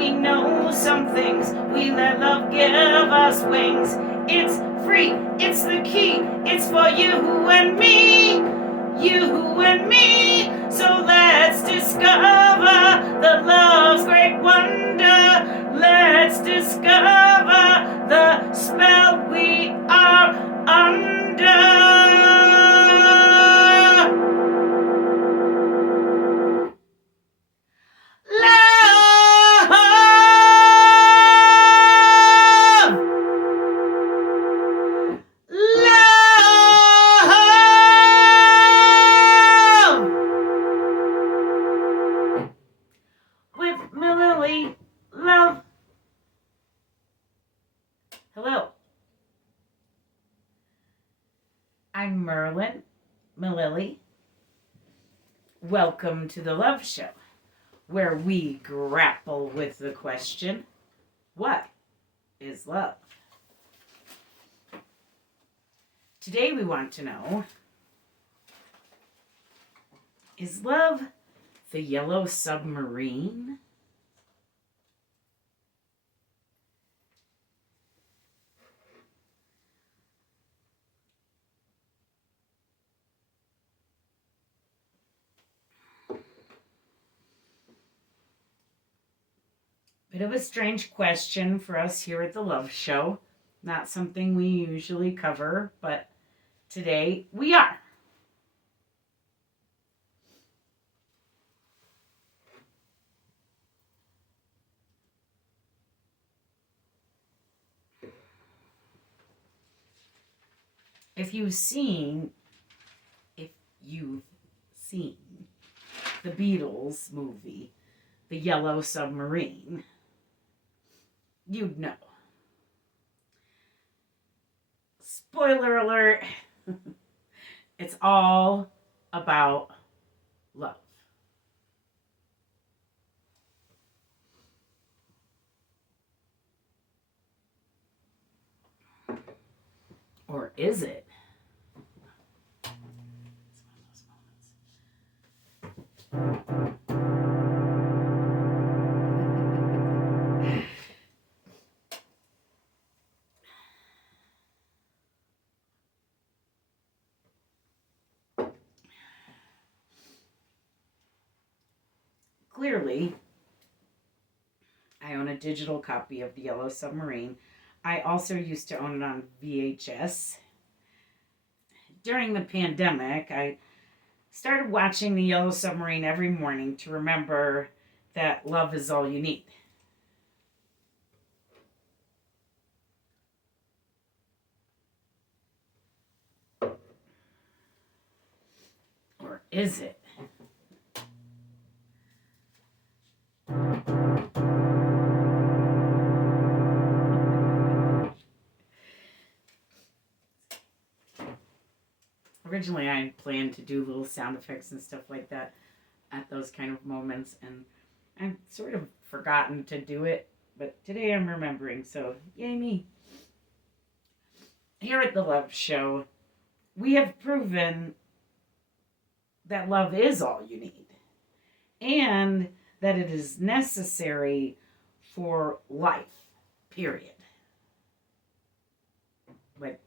We know some things, we let love give us wings. It's free, it's the key, it's for you and me, you and me. So let's discover the love's great wonder. Let's discover the spell we are under. With Mililli, love. Hello. I'm Merlin, Mililli. Welcome to the Love Show, where we grapple with the question, what is love? Today we want to know, is love the yellow submarine? Bit of a strange question for us here at the Love Show. Not something we usually cover, but today we are. If you've seen the Beatles movie, The Yellow Submarine, you'd know. Spoiler alert, it's all about love. Or is it? Clearly, I own a digital copy of The Yellow Submarine. I also used to own it on VHS. During the pandemic, I started watching The Yellow Submarine every morning to remember that love is all you need. Or is it? Originally, I had planned to do little sound effects and stuff like that at those kind of moments, and I've sort of forgotten to do it, but today I'm remembering, so yay me. Here at the Love Show, we have proven that love is all you need, and that it is necessary for life, period. Like,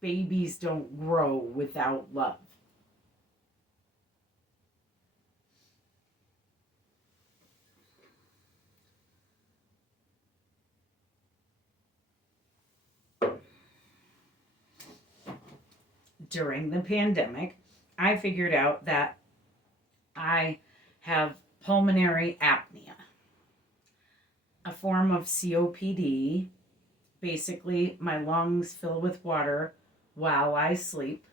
babies don't grow without love. During the pandemic, I figured out that I have pulmonary apnea, a form of COPD. Basically, my lungs fill with water while I sleep.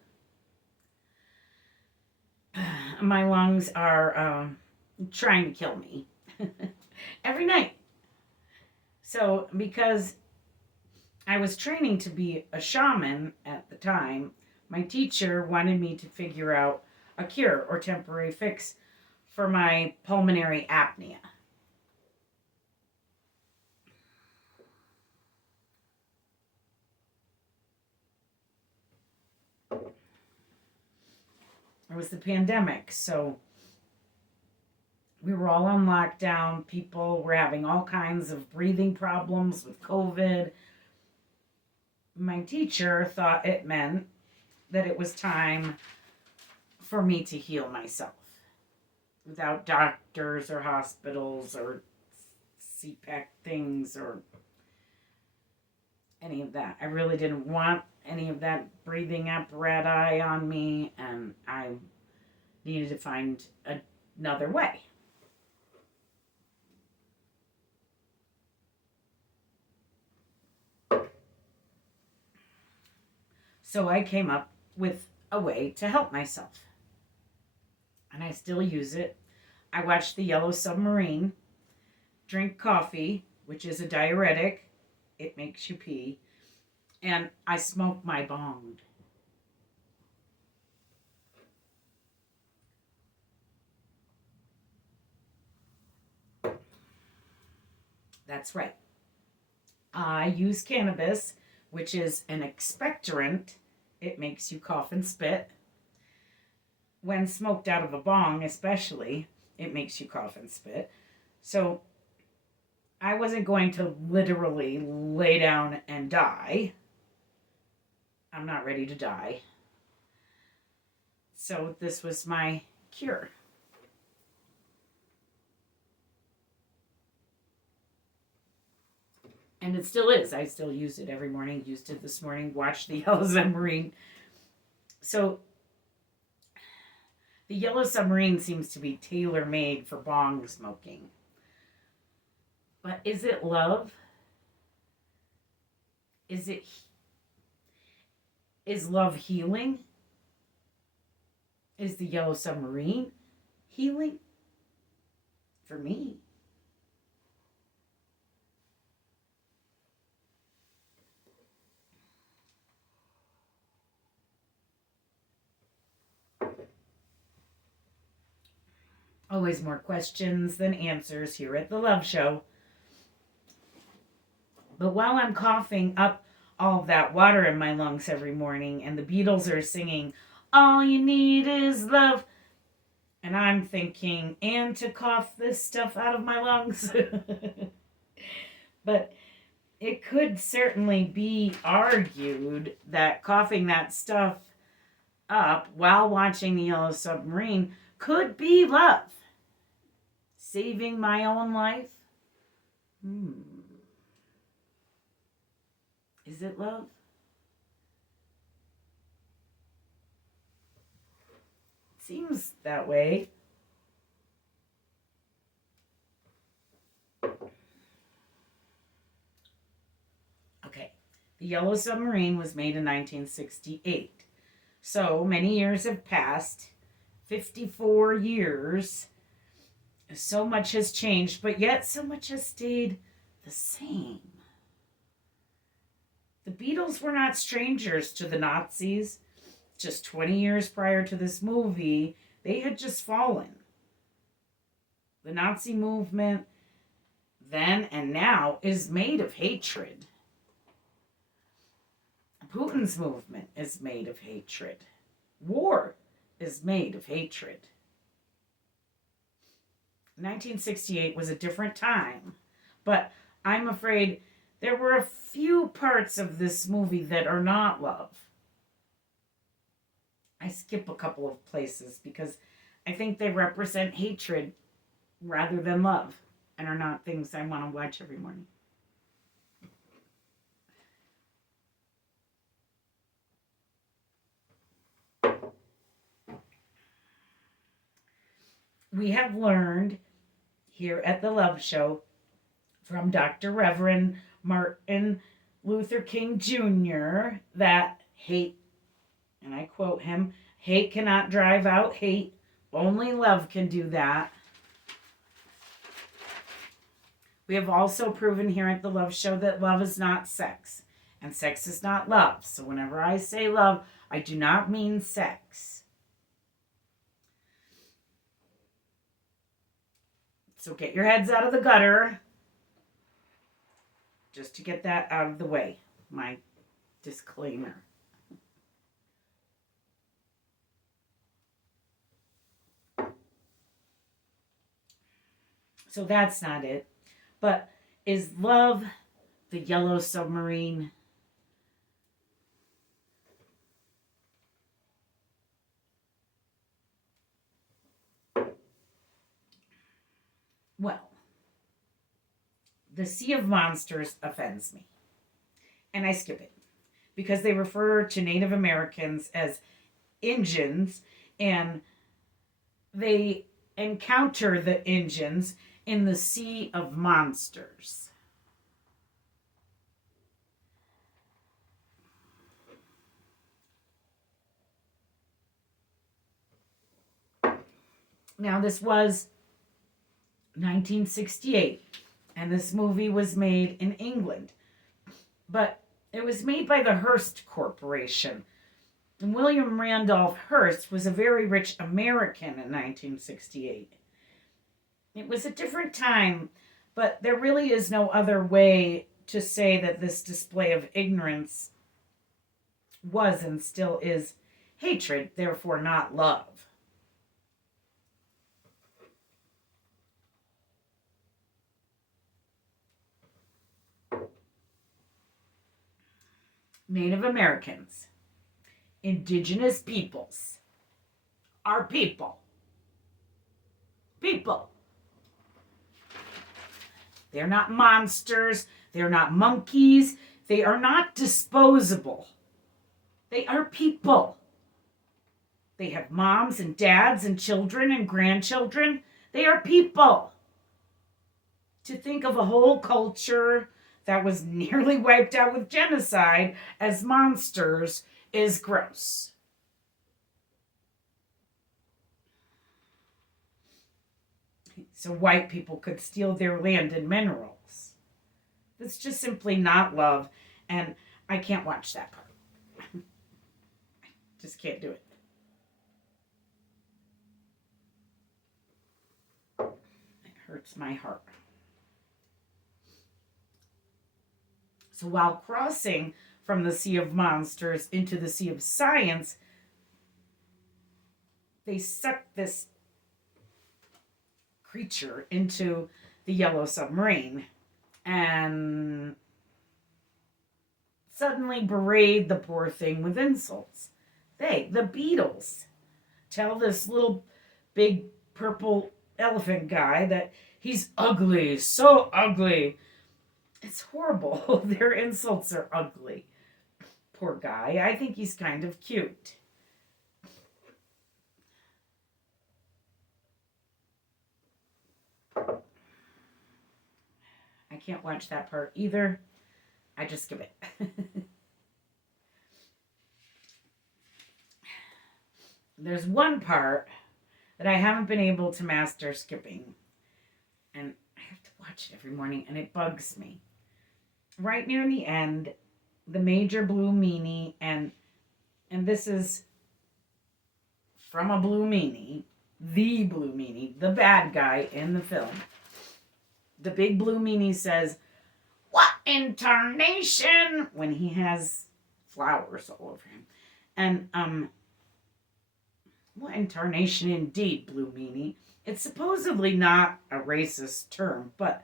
My lungs are trying to kill me every night. So, because I was training to be a shaman at the time, my teacher wanted me to figure out a cure or temporary fix for my pulmonary apnea. It was the pandemic, so We were all on lockdown. People were having all kinds of breathing problems with COVID. My teacher thought it meant that it was time for me to heal myself without doctors or hospitals or CPAC things or any of that. I really didn't want any of that breathing apparatus on me, and I needed to find another way. So I came up with a way to help myself. And I still use it. I watch The Yellow Submarine, drink coffee, which is a diuretic. It makes you pee. And I smoke my bong. That's right. I use cannabis, which is an expectorant. It makes you cough and spit. When smoked out of a bong, especially, it makes you cough and spit. So I wasn't going to literally lay down and die. I'm not ready to die. So this was my cure. And it still is. I still use it every morning. Used it this morning. Watched The Yellow Submarine. So The Yellow Submarine seems to be tailor-made for bong smoking. But is it love? Is love healing? Is The Yellow Submarine healing? For me. Always more questions than answers here at the Love Show. But while I'm coughing up all of that water in my lungs every morning and the Beatles are singing, "All you need is love," and I'm thinking, and to cough this stuff out of my lungs. But it could certainly be argued that coughing that stuff up while watching The Yellow Submarine could be love. Saving my own life? Is it love? Seems that way. Okay, The Yellow Submarine was made in 1968. So many years have passed, 54 years. So much has changed, but yet so much has stayed the same. The Beatles were not strangers to the Nazis. Just 20 years prior to this movie, they had just fallen. The Nazi movement then and now is made of hatred. Putin's movement is made of hatred. War is made of hatred. 1968 was a different time, but I'm afraid there were a few parts of this movie that are not love. I skip a couple of places because I think they represent hatred rather than love and are not things I want to watch every morning. We have learned here at the Love Show from Dr. Reverend Martin Luther King Jr. that hate, and I quote him, "Hate cannot drive out hate. Only love can do that." We have also proven here at the Love Show that love is not sex, and sex is not love. So whenever I say love, I do not mean sex. So get your heads out of the gutter. Just to get that out of the way. My disclaimer. So that's not it. But is love the yellow submarine? Well, the Sea of Monsters offends me, and I skip it because they refer to Native Americans as Injuns, and they encounter the Injuns in the Sea of Monsters. Now, this was 1968, and this movie was made in England, but it was made by the Hearst Corporation. And William Randolph Hearst was a very rich American in 1968. It was a different time, but there really is no other way to say that this display of ignorance was and still is hatred, therefore not love. Native Americans, indigenous peoples, are people. People. They're not monsters. They're not monkeys. They are not disposable. They are people. They have moms and dads and children and grandchildren. They are people. To think of a whole culture that was nearly wiped out with genocide as monsters is gross. So white people could steal their land and minerals. That's just simply not love, and I can't watch that part. I just can't do it. It hurts my heart. So while crossing from the Sea of Monsters into the Sea of Science, they suck this creature into the yellow submarine and suddenly berate the poor thing with insults. They, the Beatles, tell this little big purple elephant guy that he's ugly, so ugly. It's horrible. Their insults are ugly. Poor guy. I think he's kind of cute. I can't watch that part either. I just skip it. There's one part that I haven't been able to master skipping. And I have to watch it every morning, and it bugs me. Right near the end, the Major Blue Meanie, and this is from a Blue Meanie, the Blue Meanie, the bad guy in the film. The big Blue Meanie says, "What in tarnation?" when he has flowers all over him. And, what in tarnation indeed, Blue Meanie. It's supposedly not a racist term, but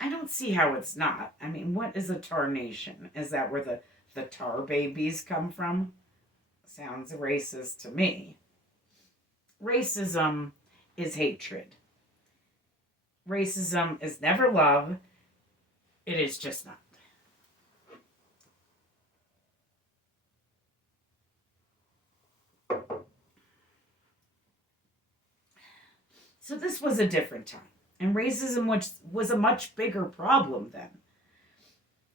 I don't see how it's not. I mean, what is a tarnation? Is that where the tar babies come from? Sounds racist to me. Racism is hatred. Racism is never love. It is just not. So this was a different time. And racism was a much bigger problem then.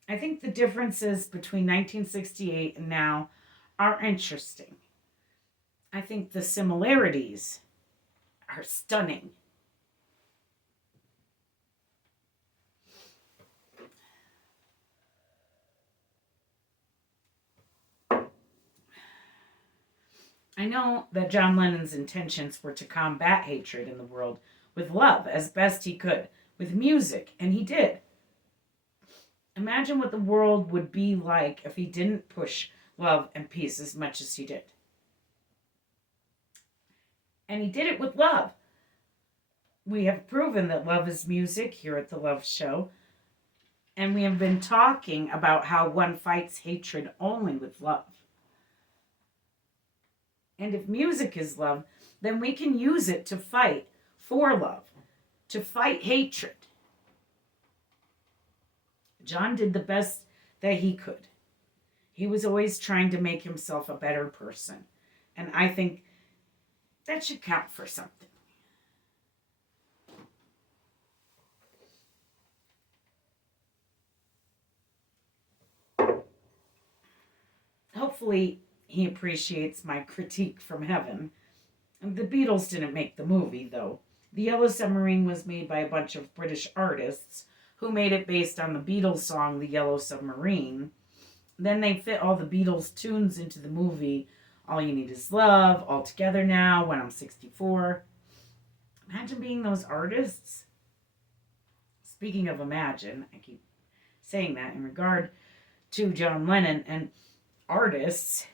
I think the differences between 1968 and now are interesting. I think the similarities are stunning. I know that John Lennon's intentions were to combat hatred in the world with love as best he could, with music, and he did. Imagine what the world would be like if he didn't push love and peace as much as he did. And he did it with love. we have proven that love is music here at the Love Show. And we have been talking about how one fights hatred only with love. And if music is love, then we can use it to fight for love, to fight hatred. John did the best that he could. He was always trying to make himself a better person. And I think that should count for something. Hopefully, he appreciates my critique from heaven. The Beatles didn't make the movie, though. The Yellow Submarine was made by a bunch of British artists who made it based on the Beatles song, The Yellow Submarine. Then they fit all the Beatles tunes into the movie. All You Need Is Love, All Together Now, When I'm 64. Imagine being those artists. Speaking of imagine, I keep saying that in regard to John Lennon and artists.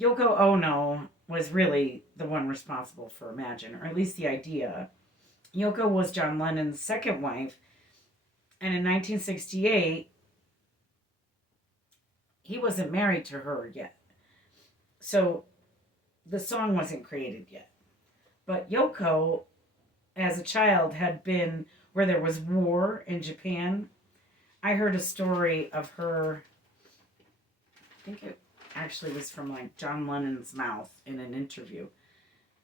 Yoko Ono was really the one responsible for Imagine, or at least the idea. Yoko was John Lennon's second wife, and in 1968, he wasn't married to her yet. So the song wasn't created yet. But Yoko, as a child, had been where there was war in Japan. I heard a story of her, I think it actually was from like John Lennon's mouth in an interview.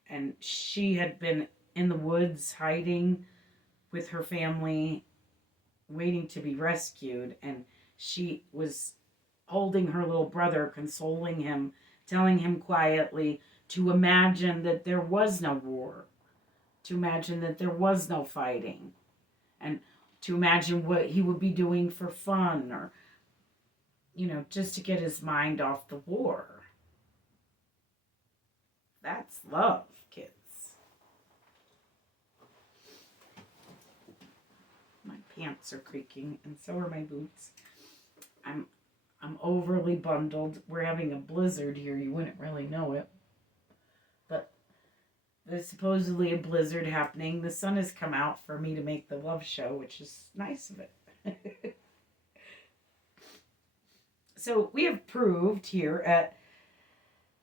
And she had been in the woods hiding with her family, waiting to be rescued. And she was holding her little brother, consoling him, telling him quietly to imagine that there was no war, to imagine that there was no fighting, and to imagine what he would be doing for fun, or, just to get his mind off the war. That's love, kids. My pants are creaking, and so are my boots. I'm overly bundled. We're having a blizzard here. You wouldn't really know it. But there's supposedly a blizzard happening. The sun has come out for me to make the Love Show, which is nice of it. So we have proved here at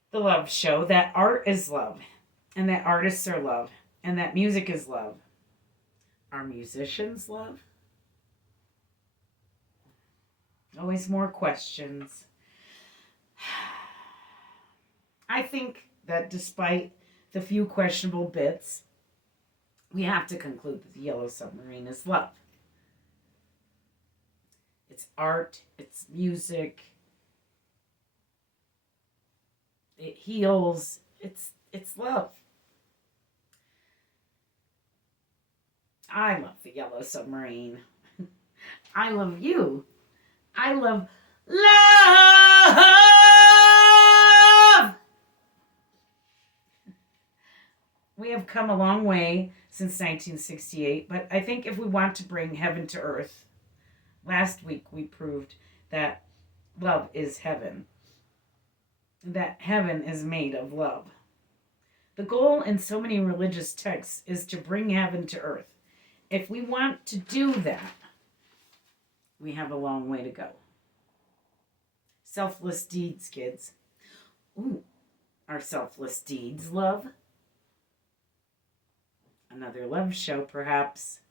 the Love Show that art is love, and that artists are love, and that music is love. Are musicians love? Always more questions. I think that despite the few questionable bits, we have to conclude that the Yellow Submarine is love. It's art, it's music, it heals, it's love. I love the Yellow Submarine. I love you. I love love. We have come a long way since 1968, but I think if we want to bring heaven to earth, last week we proved that love is heaven, that heaven is made of love. The goal in so many religious texts is to bring heaven to earth. If we want to do that, we have a long way to go. Selfless deeds, kids. Ooh, are selfless deeds love? Another Love Show, perhaps.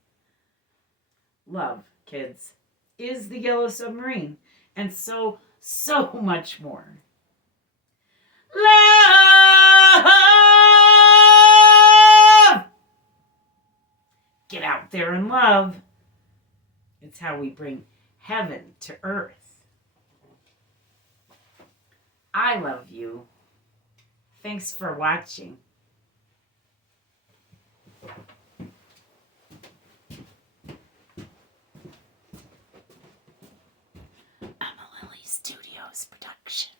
Love, kids, is the Yellow Submarine, and so much more. Love! Get out there and love. It's how we bring heaven to earth. I love you. Thanks for watching. A Mililli Studios production.